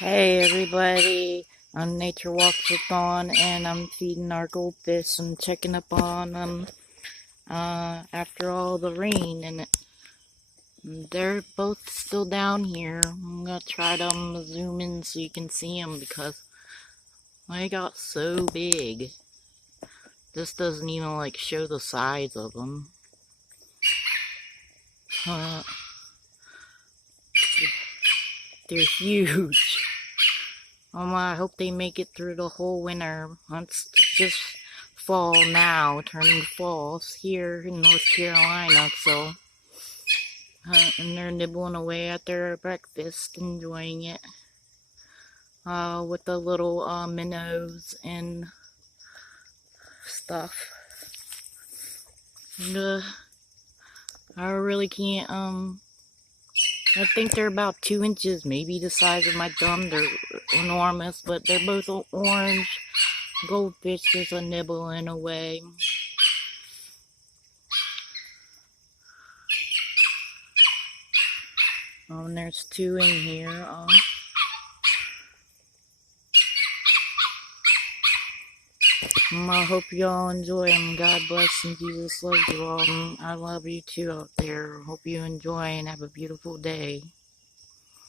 Hey everybody, on Nature Walks with Dawn, and I'm feeding our goldfish and checking up on them after all the rain, and they're both still down here. I'm gonna try to zoom in so you can see them because they got so big. This doesn't even like show the size of them. They're huge. I hope they make it through the whole winter. It's just fall now, turning fall here in North Carolina, so and they're nibbling away at their breakfast, enjoying it with the little minnows and stuff. And, I really can't I think they're about 2 inches, maybe the size of my thumb. They're enormous, but they're both orange goldfish, just a nibbling away. And there's 2 in here. I hope y'all enjoy them. God bless and Jesus loves you all. I love you too out there. Hope you enjoy and have a beautiful day.